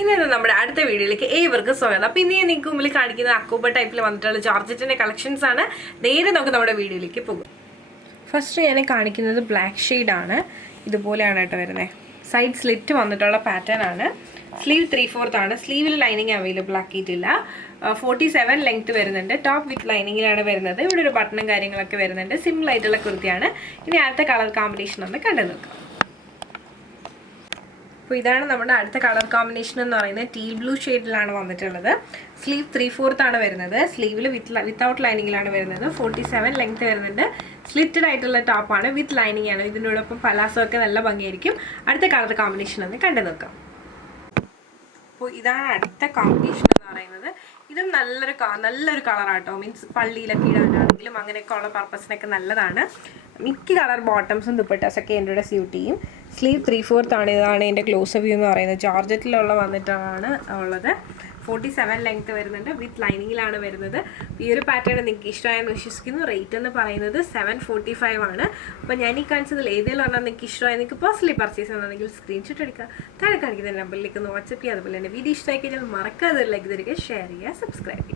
ഇന്നത്തെ നമ്മുടെ അടുത്ത വീഡിയോയിലേക്ക് ഏവർക്കും സ്വാഗതം. അപ്പോൾ ഇനി നിങ്ങൾക്ക് മുമ്പിൽ കാണിക്കുന്ന അക്കോബ ടൈപ്പിൽ വന്നിട്ടുള്ള ജോർജറ്റിൻ്റെ കളക്ഷൻസ് ആണ്. നേരെ നമുക്ക് നമ്മുടെ വീഡിയോയിലേക്ക് പോകും. ഫസ്റ്റ് ഞാൻ കാണിക്കുന്നത് ബ്ലാക്ക് ഷെയ്ഡാണ്. ഇതുപോലെയാണ് കേട്ടോ വരുന്നത്. സൈഡ് സ്ലിറ്റ് വന്നിട്ടുള്ള പാറ്റേൺ ആണ്. സ്ലീവ് 3/4 ആണ്. സ്ലീവിൽ ലൈനിങ് അവൈലബിൾ ആക്കിയിട്ടില്ല. 47 ലെങ്ത് വരുന്നുണ്ട്. ടോപ്പ് വിത്ത് ലൈനിങ്ങിലാണ് വരുന്നത്. ഇവിടെ ഒരു ബട്ടണും കാര്യങ്ങളൊക്കെ വരുന്നുണ്ട്. സിമ്പിൾ ആയിട്ടുള്ള കുർത്തിയാണ്. ഇനി അടുത്ത കളർ കോമ്പിനേഷൻ ഒന്ന് കണ്ടു നോക്കാം. അപ്പോൾ ഇതാണ് നമ്മുടെ അടുത്ത കളർ കോമ്പിനേഷൻ എന്ന് പറയുന്നത്. ടീൽ ബ്ലൂ ഷെയ്ഡിലാണ് വന്നിട്ടുള്ളത്. സ്ലീവ് 3/4 ആണ് വരുന്നത്. സ്ലീവിൽ വിത്തൗട്ട് ലൈനിങ്ങിലാണ് വരുന്നത്. 47 ലെങ്ത് വരുന്നുണ്ട്. സ്ലിറ്റഡ് ആയിട്ടുള്ള ടോപ്പാണ്, വിത്ത് ലൈനിങ് ആണ്. ഇതിനോടൊപ്പം പലാസോ ഒക്കെ നല്ല ഭംഗിയായിരിക്കും. അടുത്ത കളർ കോമ്പിനേഷൻ ഒന്ന് കണ്ടു നോക്കാം. അപ്പോൾ ഇതാണ് അടുത്ത കോമ്പിനേഷൻ എന്ന് പറയുന്നത്. ഇതും നല്ലൊരു കളറാട്ടോ. മീൻസ് പള്ളിയിലൊക്കെ ഇടാനാണെങ്കിലും അങ്ങനെയൊക്കെ ഉള്ള പർപ്പസിനൊക്കെ നല്ലതാണ്. മിക്ക കളർ ബോട്ടംസും ദുപ്പട്ടാസൊക്കെ എൻ്റെ കൂടെ സ്യൂട്ട് ചെയ്യും. സ്ലീവ് 3/4 ആണ്. ഇതാണ് എൻ്റെ ക്ലോസ് വ്യൂ എന്ന് പറയുന്നത്. ജോർജറ്റിലുള്ള വന്നിട്ടാണ് ഉള്ളത്. 47 ലെങ്ത് വരുന്നുണ്ട്. വിത്ത് ലൈനിങ്ങിലാണ് വരുന്നത്. ഈ ഒരു പാറ്റേൺ നിങ്ങൾക്ക് ഇഷ്ടമായെന്ന് വിശ്വസിക്കുന്നു. റേറ്റ് എന്ന് പറയുന്നത് 745 ആണ്. അപ്പോൾ ഞാൻ ഈ കാണിച്ചതിൽ ഏതെങ്കിലും പറഞ്ഞാൽ നിങ്ങൾക്ക് ഇഷ്ടമായി നിങ്ങൾക്ക് പേഴ്സണലി പർച്ചേസ് ചെയ്യുന്നുണ്ടെങ്കിൽ സ്ക്രീൻഷോട്ട് എടുക്കുക. താഴെ കാണിക്കുന്ന നമ്പറിലേക്ക് ഒന്ന് വാട്സപ്പ് ചെയ്യുക. അതുപോലെ തന്നെ വീഡിയോ ഇഷ്ടമായി കഴിഞ്ഞാൽ മറക്കാതെ ലൈക്ക് തരിക, ഷെയർ ചെയ്യുക, സബ്സ്ക്രൈബ് ചെയ്യുക.